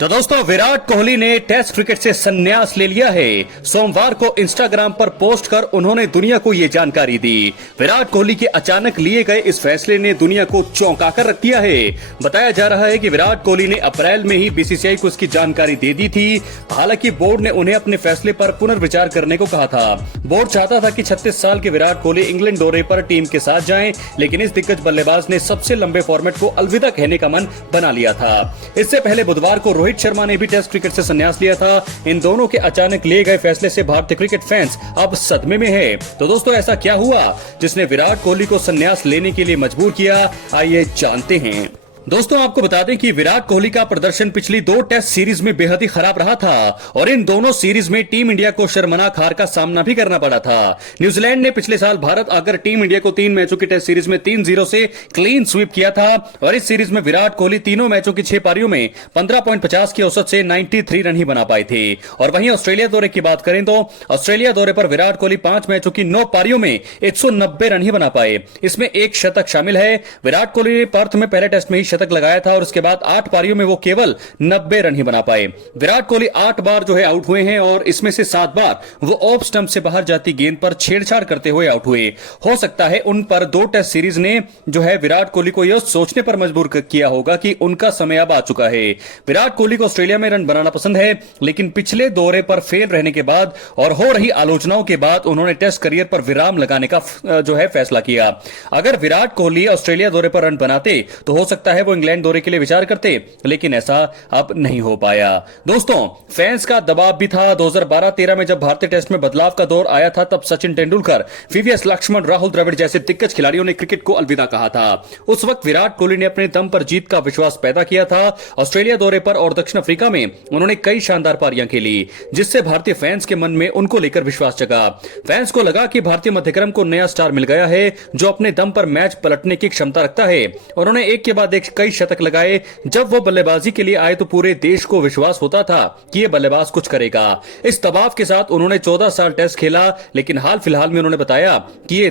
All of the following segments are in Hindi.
तो दोस्तों विराट कोहली ने टेस्ट क्रिकेट से संन्यास ले लिया है। सोमवार को इंस्टाग्राम पर पोस्ट कर उन्होंने दुनिया को ये जानकारी दी। विराट कोहली के अचानक लिए गए इस फैसले ने दुनिया को चौंका कर रख दिया है। बताया जा रहा है कि विराट कोहली ने अप्रैल में ही बीसीसीआई को इसकी जानकारी दे दी थी। हालांकि बोर्ड ने उन्हें अपने फैसले पर पुनर्विचार करने को कहा था। बोर्ड चाहता था कि 36 साल के विराट कोहली इंग्लैंड दौरे पर टीम के साथ जाएं, लेकिन इस दिग्गज बल्लेबाज ने सबसे लंबे फॉर्मेट को अलविदा कहने का मन बना लिया था। इससे पहले बुधवार को रोहित शर्मा ने भी टेस्ट क्रिकेट से संन्यास लिया था। इन दोनों के अचानक लिए गए फैसले से भारतीय क्रिकेट फैंस अब सदमे में है। तो दोस्तों ऐसा क्या हुआ जिसने विराट कोहली को संन्यास लेने के लिए मजबूर किया, आइए जानते हैं। दोस्तों आपको बता दें कि विराट कोहली का प्रदर्शन पिछली 2 टेस्ट सीरीज में बेहद ही खराब रहा था और इन दोनों सीरीज में टीम इंडिया को शर्मनाक हार का सामना भी करना पड़ा था। न्यूजीलैंड ने पिछले साल भारत आकर टीम इंडिया को 3 मैचों की टेस्ट सीरीज में 3-0 से क्लीन स्वीप किया था और इस सीरीज में विराट कोहली तीनों मैचों की 6 पारियों में 15.50 की औसत से 93 रन ही बना पाए थे। और वहीं ऑस्ट्रेलिया दौरे की बात करें तो ऑस्ट्रेलिया दौरे पर विराट कोहली 5 मैचों की 9 पारियों में 190 रन ही बना पाए। इसमें एक शतक शामिल है। विराट कोहली ने पर्थ में पहले टेस्ट में ही शतक लगाया था और उसके बाद 8 पारियों में वो केवल 90 रन ही बना पाए। विराट कोहली 8 बार जो है आउट हुए हैं और इसमें से 7 बार वो ऑफ स्टंप से बाहर जाती गेंद पर छेड़छाड़ करते हुए आउट हुए। हो सकता है उन पर 2 टेस्ट सीरीज ने जो है विराट कोहली को यह सोचने पर मजबूर किया होगा कि उनका समय अब आ चुका है। विराट कोहली को ऑस्ट्रेलिया में रन बनाना पसंद है, लेकिन पिछले दौरे पर फेल रहने के बाद और हो रही आलोचनाओं के बाद उन्होंने टेस्ट करियर पर विराम लगाने का जो है फैसला किया। अगर विराट कोहली ऑस्ट्रेलिया दौरे पर रन बनाते तो हो सकता है वो इंग्लैंड दौरे के लिए विचार करते, लेकिन ऐसा अब नहीं हो पाया। दोस्तों फैंस का दबाव भी था। 2012-13 में जब भारतीय टेस्ट में बदलाव का दौर आया था तब सचिन तेंदुलकर, वीवीएस लक्ष्मण, राहुल द्रविड़ जैसे दिग्गज खिलाड़ियों ने क्रिकेट को अलविदा कहा था। उस वक्त विराट कोहली ने अपने दम पर जीत का विश्वास पैदा किया था। ऑस्ट्रेलिया दौरे पर और दक्षिण अफ्रीका में उन्होंने कई शानदार पारियां खेली, जिससे भारतीय फैंस के मन में उनको लेकर विश्वास जगा। फैंस को लगा कि भारतीय मध्यक्रम को नया स्टार मिल गया है जो अपने दम पर मैच पलटने की क्षमता रखता है। उन्होंने एक के बाद एक कई शतक लगाए। जब वो बल्लेबाजी के लिए आए तो पूरे देश को विश्वास होता था कि ये बल्लेबाज कुछ करेगा। इस दबाव के साथ उन्होंने 14 साल टेस्ट खेला, लेकिन हाल फिलहाल में उन्होंने बताया कि ये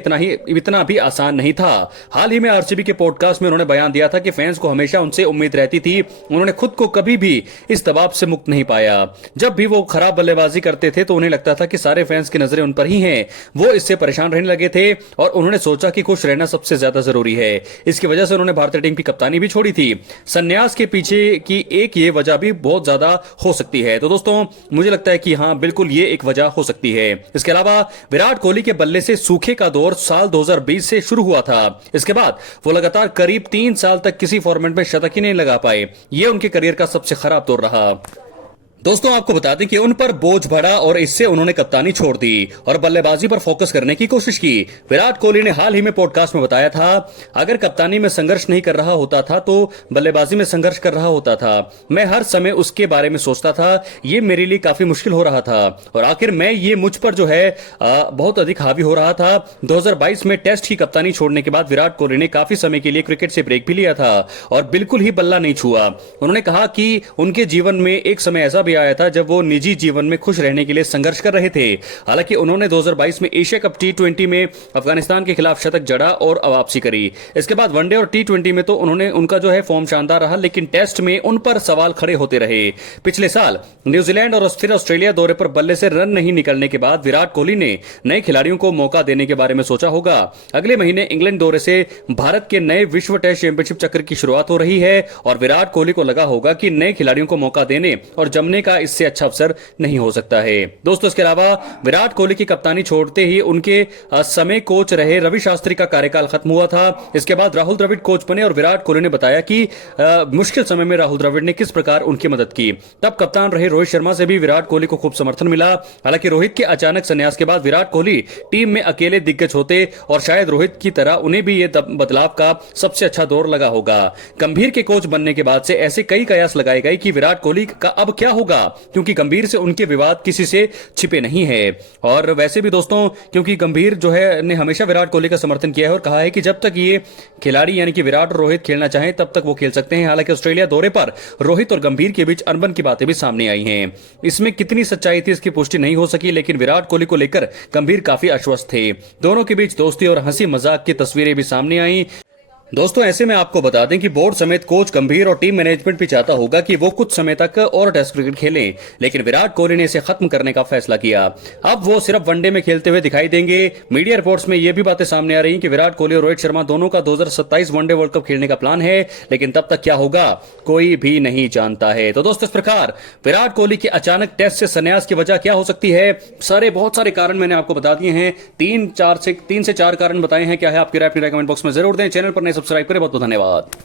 इतना भी आसान नहीं था। हाल ही में आरसीबी के पॉडकास्ट में उन्होंने बयान दिया था कि फैंस को हमेशा उनसे उम्मीद रहती थी। उन्होंने खुद को कभी भी इस दबाव से मुक्त नहीं पाया। जब भी वो खराब बल्लेबाजी करते थे तो उन्हें लगता था कि सारे फैंस की नजरें उन पर ही हैं। वो इससे परेशान रहने लगे थे और उन्होंने सोचा कि खुश रहना सबसे ज्यादा जरूरी है। इसकी वजह से उन्होंने भारतीय टीम की कप्तानी भी छोड़ी थी। संन्यास के पीछे की एक ये वजह भी बहुत ज्यादा हो सकती है। तो दोस्तों मुझे लगता है कि हां बिल्कुल ये एक वजह हो सकती है। इसके अलावा विराट कोहली के बल्ले से सूखे का दौर साल 2020 से शुरू हुआ था। इसके बाद वो लगातार करीब 3 साल तक किसी फॉर्मेट में शतक ही नहीं लगा पाए। ये उनके करियर का सबसे खराब दौर रहा। दोस्तों आपको बता दें कि उन पर बोझ बढ़ा और इससे उन्होंने कप्तानी छोड़ दी और बल्लेबाजी पर फोकस करने की कोशिश की। विराट कोहली ने हाल ही में पॉडकास्ट में बताया था, अगर कप्तानी में संघर्ष नहीं कर रहा होता था तो बल्लेबाजी में संघर्ष कर रहा होता था। मैं हर समय उसके बारे में सोचता था। ये मेरे लिए काफी मुश्किल हो रहा था और आखिर में ये मुझ पर जो है बहुत अधिक हावी हो रहा था। 2022 में टेस्ट की कप्तानी छोड़ने के बाद विराट कोहली ने काफी समय के लिए क्रिकेट से ब्रेक भी लिया था और बिल्कुल ही बल्ला नहीं छुआ। उन्होंने कहा कि उनके जीवन में एक समय ऐसा भी आया था जब वो निजी जीवन में खुश रहने के लिए संघर्ष कर रहे थे। हालांकि उन्होंने 2022 में एशिया कप T20 में अफगानिस्तान के खिलाफ शतक जड़ा और वापसी करी। इसके बाद वनडे और T20 में तो उनका जो है फॉर्म शानदार रहा, लेकिन टेस्ट में उन पर सवाल खड़े होते रहे। पिछले साल न्यूजीलैंड और फिर ऑस्ट्रेलिया दौरे पर बल्ले से रन नहीं निकलने के बाद विराट कोहली ने नए खिलाड़ियों को मौका देने के बारे में सोचा होगा। अगले महीने इंग्लैंड दौरे से भारत के नए विश्व टेस्ट चैंपियनशिप चक्र की शुरुआत हो रही है और विराट कोहली को लगा होगा कि नए खिलाड़ियों को मौका देने और जमने का इससे अच्छा अवसर नहीं हो सकता है। दोस्तों इसके अलावा विराट कोहली की कप्तानी छोड़ते ही उनके समय कोच रहे रवि शास्त्री का कार्यकाल खत्म हुआ था। इसके बाद राहुल द्रविड़ कोच बने और विराट कोहली ने बताया कि मुश्किल समय में राहुल द्रविड़ ने किस प्रकार उनकी मदद की। तब कप्तान रहे रोहित शर्मा से भी विराट कोहली को खूब समर्थन मिला। हालांकि रोहित के अचानक संन्यास के बाद विराट कोहली टीम में अकेले दिग्गज होते और शायद रोहित की तरह उन्हें भी यह बदलाव का सबसे अच्छा दौर लगा होगा। गंभीर के कोच बनने के बाद से ऐसे कई कयास लगाए गए कि विराट कोहली का अब क्या होगा, क्योंकि गंभीर से उनके विवाद किसी से छिपे नहीं है। और वैसे भी दोस्तों क्योंकि गंभीर जो है ने हमेशा विराट कोहली का समर्थन किया है और कहा है कि जब तक ये खिलाड़ी यानी कि विराट और रोहित खेलना चाहें तब तक वो खेल सकते हैं। हालांकि ऑस्ट्रेलिया दौरे पर रोहित और गंभीर के बीच अनबन की बातें भी सामने आई हैं। इसमें कितनी सच्चाई थी इसकी पुष्टि नहीं हो सकी, लेकिन विराट कोहली को लेकर गंभीर काफी आश्वस्त थे। दोनों के बीच दोस्ती और हंसी मजाक की तस्वीरें भी सामने आई। दोस्तों ऐसे में आपको बता दें कि बोर्ड समेत कोच गंभीर और टीम मैनेजमेंट भी चाहता होगा कि वो कुछ समय तक और टेस्ट क्रिकेट खेलें, लेकिन विराट कोहली ने इसे खत्म करने का फैसला किया। अब वो सिर्फ वनडे में खेलते हुए दिखाई देंगे। मीडिया रिपोर्ट्स में ये भी बातें सामने आ रही हैं कि विराट कोहली और रोहित शर्मा दोनों का 2027 वनडे वर्ल्ड कप खेलने का प्लान है, लेकिन तब तक क्या होगा कोई भी नहीं जानता है। तो दोस्तों इस प्रकार विराट कोहली के अचानक टेस्ट से संन्यास की वजह क्या हो सकती है, बहुत सारे कारण मैंने आपको बता दिए हैं। 3 से 4 कारण बताए हैं। क्या है आपकी राय, अपनी राय कमेंट बॉक्स में जरूर दें। चैनल पर नए सब्सक्राइब करें। बहुत बहुत धन्यवाद।